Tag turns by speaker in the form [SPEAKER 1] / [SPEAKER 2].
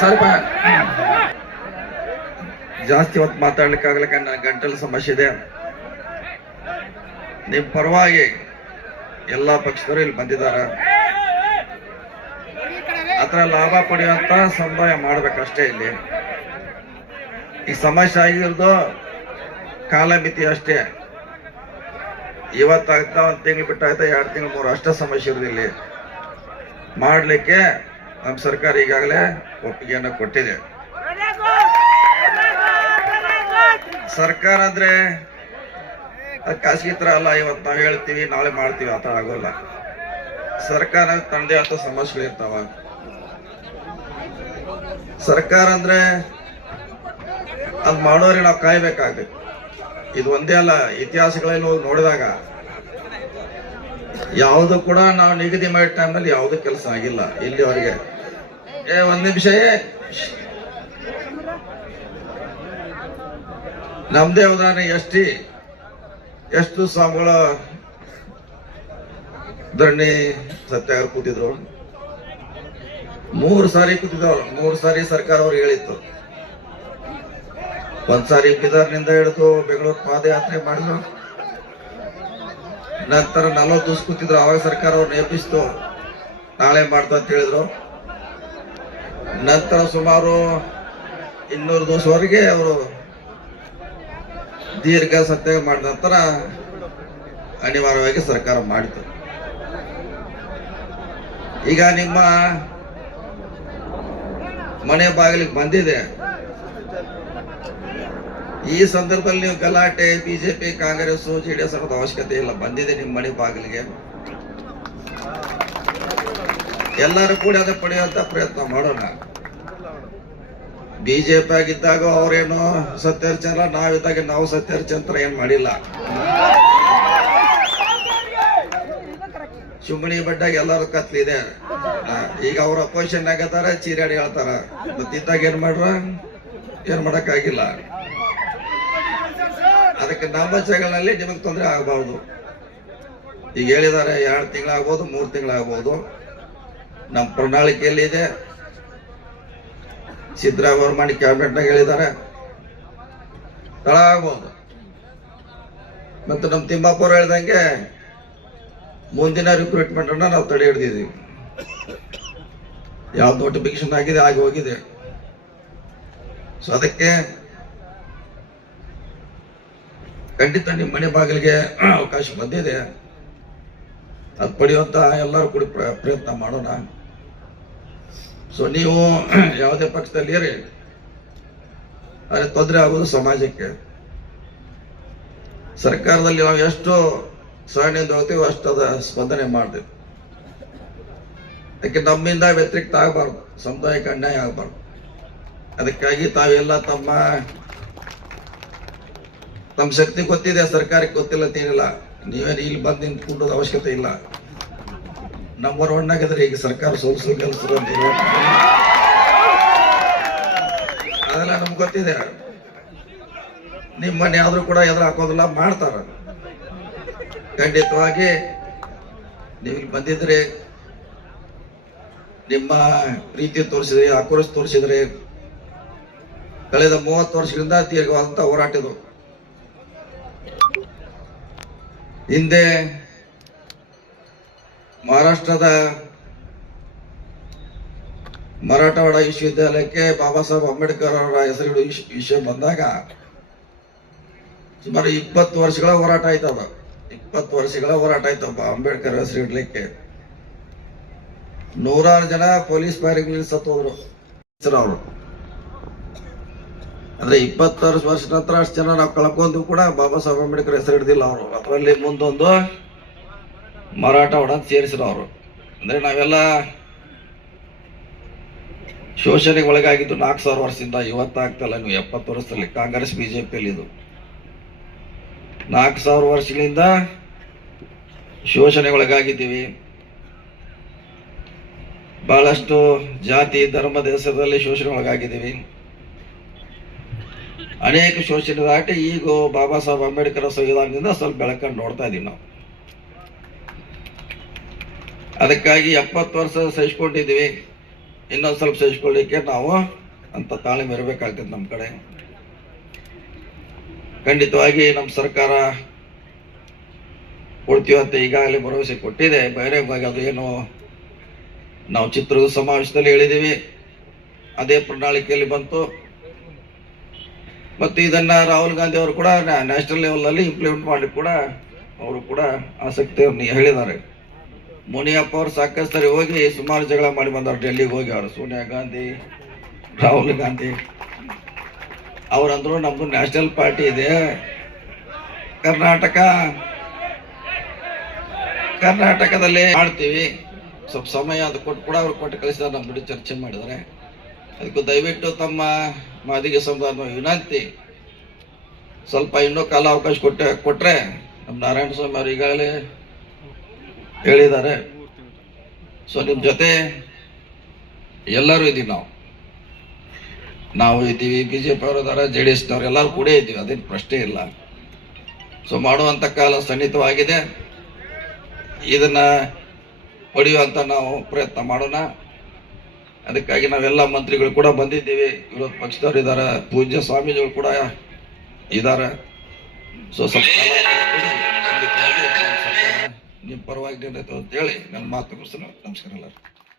[SPEAKER 1] ಸ್ವಲ್ಪ ಜಾಸ್ತಿ ಹೊತ್ತು ಆಗ್ಲಿಕ್ಕೆ ನನ್ನ ಗಂಟಲು ಸಮಸ್ಯೆ ಇದೆ ನಿಮ್ ಪರವಾಗಿ ಎಲ್ಲ ಪಕ್ಷದವರು ಇಲ್ಲಿ ಬಂದಿದ್ದಾರೆ ಅದರ ಲಾಭ ಪಡೆಯುವಂತ ಸಮುದಾಯ ಮಾಡ್ಬೇಕಷ್ಟೇ ಇಲ್ಲಿ ಈ ಸಮಸ್ಯೆ ಆಗಿರೋದು ಕಾಲಮಿತಿ ಅಷ್ಟೇ ಇವತ್ತಾಗ್ತಾ ಒಂದ್ ತಿಂಗಳು ಬಿಟ್ಟಾಗ್ತಾ ಎರಡು ತಿಂಗಳು ಮೂರು ಅಷ್ಟೇ ಸಮಸ್ಯೆ ಇಲ್ಲಿ ಮಾಡಲಿಕ್ಕೆ ನಮ್ಮ ಸರ್ಕಾರ ಈಗಾಗಲೇ ಒಪ್ಪಿಗೆಯನ್ನು ಕೊಟ್ಟಿದೆ ಸರ್ಕಾರ ಅಂದರೆ ಖಾಸಗಿ ಥರ ಅಲ್ಲ ಇವತ್ತು ನಾವು ಹೇಳ್ತೀವಿ ನಾಳೆ ಮಾಡ್ತೀವಿ ಆ ಥರ ಆಗೋಲ್ಲ ಸರ್ಕಾರ ಅಂತ ಸಮಸ್ಯೆಗಳು ಇರ್ತಾವ ಸರ್ಕಾರ ಅಂದರೆ ಅದು ಮಾಡೋರಿಗೆ ನಾವು ಕಾಯ್ಬೇಕಾಗ್ತದೆ ಇದು ಒಂದೇ ಅಲ್ಲ ಇತಿಹಾಸಗಳಲ್ಲಿ ಹೋಗಿ ನೋಡಿದಾಗ ಯಾವುದು ಕೂಡ ನಾವು ನಿಗದಿ ಮಾಡಿದ ಟೈಮಲ್ಲಿ ಯಾವುದು ಕೆಲಸ ಆಗಿಲ್ಲ ಇಲ್ಲಿವರೆಗೆ ಏ ಒಂದ್ ನಿಮಿಷ ನಮ್ದೇ ಉದಾಹರಣೆ ಎಷ್ಟಿ ಎಷ್ಟು ಸ್ವಾಮಿಗಳ ಧರಣಿ ಸತ್ಯಾಗ ಕೂತಿದ್ರು ಮೂರು ಸಾರಿ ಕೂತಿದ್ರು ಮೂರು ಸಾರಿ ಸರ್ಕಾರ ಅವ್ರು ಹೇಳಿತ್ತು ಒಂದ್ ಸಾರಿ ನಿಂದ ಹಿಡಿದು ಬೆಂಗಳೂರು ಪಾದಯಾತ್ರೆ ಮಾಡಿದ್ರು ನಂತರ ನಲವತ್ತು ದಿವಸ ಕೂತಿದ್ರು ಅವಾಗ ಸರ್ಕಾರ ಅವ್ರು ನೇಪಿಸ್ತು ನಾಳೆ ಮಾಡ್ತು ಅಂತ ಹೇಳಿದ್ರು ನಂತರ ಸುಮಾರು ಇನ್ನೂರು ದಿವಸವರೆಗೆ ಅವರು ದೀರ್ಘ ಸತ್ಯ ಮಾಡಿದ ನಂತರ ಅನಿವಾರ್ಯವಾಗಿ ಸರ್ಕಾರ ಮಾಡಿತು ಈಗ ನಿಮ್ಮ ಮನೆ ಬಾಗಿಲಿಗೆ ಬಂದಿದೆ ಈ ಸಂದರ್ಭದಲ್ಲಿ ನೀವು ಗಲಾಟೆ BJP Congress J D S ಅನ್ನೋದು ಅವಶ್ಯಕತೆ ಇಲ್ಲ ಬಂದಿದೆ ನಿಮ್ಮ ಮನೆ ಬಾಗಿಲಿಗೆ ಎಲ್ಲರೂ ಕೂಡ ಅದನ್ನು ಪಡೆಯುವಂತ ಪ್ರಯತ್ನ ಮಾಡೋಣ ಬಿ ಜೆ ಆಗಿದ್ದಾಗ ಅವ್ರೇನು ಸತ್ಯಾರ್ಚನ ನಾವಿದ್ದಾಗ ನಾವು ಸತ್ಯಾರ್ಚಂತ್ರ ಏನು ಮಾಡಿಲ್ಲ ಚುಮಣಿ ಬಡ್ಡಾಗ ಎಲ್ಲಾರು ಕತ್ಲಿದೆ ಈಗ ಅವ್ರ ಅಪೋಸಿಷನ್ ಆಗತ್ತಾರ ಚೀರಾಡಿ ಹೇಳ್ತಾರ ಮತ್ತಿದ್ದಾಗ ಏನ್ ಮಾಡ್ರ ಏನ್ ಆಗಿಲ್ಲ ಅದಕ್ಕೆ ನಮ್ಮ ಜಗಳಲ್ಲಿ ನಿಮಗೆ ತೊಂದರೆ ಆಗಬಾರ್ದು ಈಗ ಹೇಳಿದ್ದಾರೆ ಎರಡು ತಿಂಗಳಾಗ್ಬೋದು ಮೂರು ತಿಂಗಳಾಗ್ಬೋದು ನಮ್ಮ ಪ್ರಣಾಳಿಕೆಯಲ್ಲಿ ಇದೆ ಸಿದ್ದರಾಮಯ್ಯ ಅವ್ರು ಮಾಡಿ ಕ್ಯಾಬಿನೆಟ್ನಾಗ ಹೇಳಿದ್ದಾರೆ ತಳ ಆಗ್ಬೋದು ಮತ್ತು ನಮ್ಮ ತಿಮ್ಮಾಪುರ ಹೇಳ್ದಂಗೆ ಮುಂದಿನ ರಿಕ್ರೂಟ್ಮೆಂಟನ್ನು ನಾವು ತಡೆ ಹಿಡಿದಿದ್ದೀವಿ ಯಾವ ನೋಟಿಫಿಕೇಶನ್ ಆಗಿದೆ ಆಗಿ ಹೋಗಿದೆ ಸೊ ಅದಕ್ಕೆ ಖಂಡಿತ ನಿಮ್ಮ ಮನೆ ಬಾಗಿಲಿಗೆ ಅವಕಾಶ ಬಂದಿದೆ ಅದು ಪಡೆಯುವಂಥ ಎಲ್ಲರೂ ಕೂಡ ಪ್ರಯತ್ನ ಮಾಡೋಣ ಸೊ ನೀವು ಯಾವುದೇ ಪಕ್ಷದಲ್ಲಿ ಇರಿ ಆದರೆ ತೊಂದರೆ ಆಗೋದು ಸಮಾಜಕ್ಕೆ ಸರ್ಕಾರದಲ್ಲಿ ನಾವು ಎಷ್ಟು ಸರಣಿಯಿಂದ ಹೋಗ್ತೀವೋ ಅಷ್ಟು ಅದ ಸ್ಪಂದನೆ ಮಾಡ್ತೀವಿ ಅದಕ್ಕೆ ನಮ್ಮಿಂದ ವ್ಯತಿರಿಕ್ತ ಆಗಬಾರ್ದು ಸಮುದಾಯಕ್ಕೆ ಅನ್ಯಾಯ ಆಗಬಾರ್ದು ಅದಕ್ಕಾಗಿ ತಾವೆಲ್ಲ ತಮ್ಮ ತಮ್ಮ ಶಕ್ತಿ ಗೊತ್ತಿದೆ ಸರ್ಕಾರಕ್ಕೆ ಗೊತ್ತಿಲ್ಲ ತೀರಿಲ್ಲ ನೀವೇನು ಇಲ್ಲಿ ಬಂದು ಕೂಡೋದು ಅವಶ್ಯಕತೆ ಇಲ್ಲ ನಂಬರ್ ಒನ್ ಆಗಿದ್ರೆ ಈಗ ಸರ್ಕಾರ ಸೋಲಿಸೋ ಕೆಲಸ ಅದೆಲ್ಲ ನಮ್ಗೆ ಗೊತ್ತಿದೆ ನಿಮ್ಮನ್ನ ಯಾವ್ದು ಕೂಡ ಎದುರು ಹಾಕೋದಿಲ್ಲ ಮಾಡ್ತಾರ ಖಂಡಿತವಾಗಿ ನೀವು ಬಂದಿದ್ರೆ ನಿಮ್ಮ ಪ್ರೀತಿ ತೋರಿಸಿದ್ರೆ ಆಕ್ರೋಶ ತೋರಿಸಿದ್ರೆ ಕಳೆದ ಮೂವತ್ತು ವರ್ಷಗಳಿಂದ ದೀರ್ಘವಾದಂಥ ಹೋರಾಟಿದ್ರು ಹಿಂದೆ ಮಹಾರಾಷ್ಟ್ರದ ಮರಾಠವಾಡ ವಿಶ್ವವಿದ್ಯಾಲಯಕ್ಕೆ ಬಾಬಾ ಸಾಹೇಬ್ ಅಂಬೇಡ್ಕರ್ ಅವರ ಹೆಸರುಗಳು ವಿಷಯ ಬಂದಾಗ ಸುಮಾರು ಇಪ್ಪತ್ತು ವರ್ಷಗಳ ಹೋರಾಟ ಅದು ಇಪ್ಪತ್ತು ವರ್ಷಗಳ ಹೋರಾಟ ಆಯ್ತಪ್ಪ ಅಂಬೇಡ್ಕರ್ ಹೆಸರು ಇಡ್ಲಿಕ್ಕೆ ನೂರಾರು ಜನ ಪೊಲೀಸ್ ಫೈರಿಂಗ್ ಸತ್ತೋದ್ರು ಅವರು ಅಂದ್ರೆ ಇಪ್ಪತ್ತಾರು ವರ್ಷ ನಂತರ ಅಷ್ಟು ಜನ ನಾವು ಕಳ್ಕೊಂಡು ಕೂಡ ಬಾಬಾ ಸಾಹೇಬ್ ಅಂಬೇಡ್ಕರ್ ಹೆಸರು ಹಿಡ್ದಿಲ್ಲ ಅವರು ಅದರಲ್ಲಿ ಮುಂದೊಂದು ಮರಾಠ ಒಡಂತ ಸೇರಿಸಿದ ಅವರು ಅಂದರೆ ನಾವೆಲ್ಲ ಶೋಷಣೆಗೆ ಒಳಗಾಗಿದ್ದು ನಾಲ್ಕು ಸಾವಿರ ವರ್ಷದಿಂದ ಇವತ್ತಾಗ್ತಲ್ಲ ನೀವು ಎಪ್ಪತ್ತು ವರ್ಷದಲ್ಲಿ ಕಾಂಗ್ರೆಸ್ ಬಿ ಜೆ ಇದು ನಾಲ್ಕು ಸಾವಿರ ವರ್ಷಗಳಿಂದ ಶೋಷಣೆ ಒಳಗಾಗಿದ್ದೀವಿ ಬಹಳಷ್ಟು ಜಾತಿ ಧರ್ಮ ದೇಶದಲ್ಲಿ ಶೋಷಣೆ ಒಳಗಾಗಿದ್ದೀವಿ ಅನೇಕ ಶೋಷಣೆ ದಾಟಿ ಈಗ ಬಾಬಾ ಸಾಹೇಬ್ ಅಂಬೇಡ್ಕರ್ ಸಂವಿಧಾನದಿಂದ ಸ್ವಲ್ಪ ಬೆಳಕಂಡು ನೋಡ್ತಾ ಇದ್ದೀವಿ ನಾವು ಅದಕ್ಕಾಗಿ ಎಪ್ಪತ್ತು ವರ್ಷ ಸಹಿಸ್ಕೊಂಡಿದ್ದೀವಿ ಇನ್ನೊಂದು ಸ್ವಲ್ಪ ಸಹಿಸ್ಕೊಳ್ಳಿಕ್ಕೆ ನಾವು ಅಂತ ತಾಳ್ಮೆ ಇರಬೇಕಾಗ್ತದೆ ನಮ್ಮ ಕಡೆ ಖಂಡಿತವಾಗಿ ನಮ್ಮ ಸರ್ಕಾರ ಕೊಡ್ತೀವಂತ ಈಗಾಗಲೇ ಭರವಸೆ ಕೊಟ್ಟಿದೆ ಬಗ್ಗೆ ಅದು ಏನು ನಾವು ಚಿತ್ರದ ಸಮಾವೇಶದಲ್ಲಿ ಹೇಳಿದ್ದೀವಿ ಅದೇ ಪ್ರಣಾಳಿಕೆಯಲ್ಲಿ ಬಂತು ಮತ್ತು ಇದನ್ನು ರಾಹುಲ್ ಗಾಂಧಿ ಅವರು ಕೂಡ ನ್ಯಾಷನಲ್ ಲೆವೆಲಲ್ಲಿ ಇಂಪ್ಲಿಮೆಂಟ್ ಮಾಡಿ ಕೂಡ ಅವರು ಕೂಡ ಆಸಕ್ತಿಯನ್ನು ಹೇಳಿದ್ದಾರೆ ಮುನಿಯಪ್ಪ ಅವ್ರು ಸಾಕಷ್ಟು ಹೋಗಿ ಸುಮಾರು ಜಗಳ ಮಾಡಿ ಬಂದವ್ರು ಡೆಲ್ಲಿಗೆ ಹೋಗಿ ಅವರು ಸೋನಿಯಾ ಗಾಂಧಿ ರಾಹುಲ್ ಗಾಂಧಿ ಅವರಂದ್ರು ನಮ್ಮದು ನ್ಯಾಷನಲ್ ಪಾರ್ಟಿ ಇದೆ ಕರ್ನಾಟಕ ಕರ್ನಾಟಕದಲ್ಲಿ ಮಾಡ್ತೀವಿ ಸ್ವಲ್ಪ ಸಮಯ ಅದು ಕೊಟ್ಟು ಕೂಡ ಅವ್ರು ಕೊಟ್ಟು ಕಳಿಸಿದಾರೆ ನಮ್ಮ ಬಿಡಿ ಚರ್ಚೆ ಮಾಡಿದರೆ ಅದಕ್ಕೂ ದಯವಿಟ್ಟು ತಮ್ಮ ಮಾದಿಗೆ ಸಂಬಂಧ ವಿನಂತಿ ಸ್ವಲ್ಪ ಇನ್ನೂ ಕಾಲಾವಕಾಶ ಕೊಟ್ಟೆ ಕೊಟ್ಟರೆ ನಮ್ಮ ನಾರಾಯಣ ಸ್ವಾಮಿ ಅವರು ಈಗಾಗಲೇ ಹೇಳಿದ್ದಾರೆ ಸೊ ನಿಮ್ಮ ಜೊತೆ ಎಲ್ಲರೂ ಇದ್ದೀವಿ ನಾವು ನಾವು ಇದ್ದೀವಿ ಬಿ ಜೆ ಪಿ ಅವರಿದ್ದಾರೆ ಜೆ ಡಿ ಎಸ್ನವ್ರು ಎಲ್ಲರೂ ಕೂಡ ಇದ್ದೀವಿ ಅದೇನು ಪ್ರಶ್ನೆ ಇಲ್ಲ ಸೊ ಮಾಡುವಂಥ ಕಾಲ ಸನ್ನಿಹಿತವಾಗಿದೆ ಇದನ್ನು ಪಡೆಯುವಂಥ ನಾವು ಪ್ರಯತ್ನ ಮಾಡೋಣ ಅದಕ್ಕಾಗಿ ನಾವೆಲ್ಲ ಮಂತ್ರಿಗಳು ಕೂಡ ಬಂದಿದ್ದೀವಿ ವಿರೋಧ ಪಕ್ಷದವ್ರು ಇದ್ದಾರೆ ಪೂಜ್ಯ ಸ್ವಾಮೀಜಿಗಳು ಕೂಡ ಇದ್ದಾರೆ ಸೊ ಸ್ವಲ್ಪ ನಿಮ್ಮ ಪರವಾಗಿ ಅಂತ ಅಂತೇಳಿ ನನ್ನ ಮಾತು ಮುಗಿಸ್ತಾನೆ ನಮಸ್ಕಾರ ಎಲ್ಲರೂ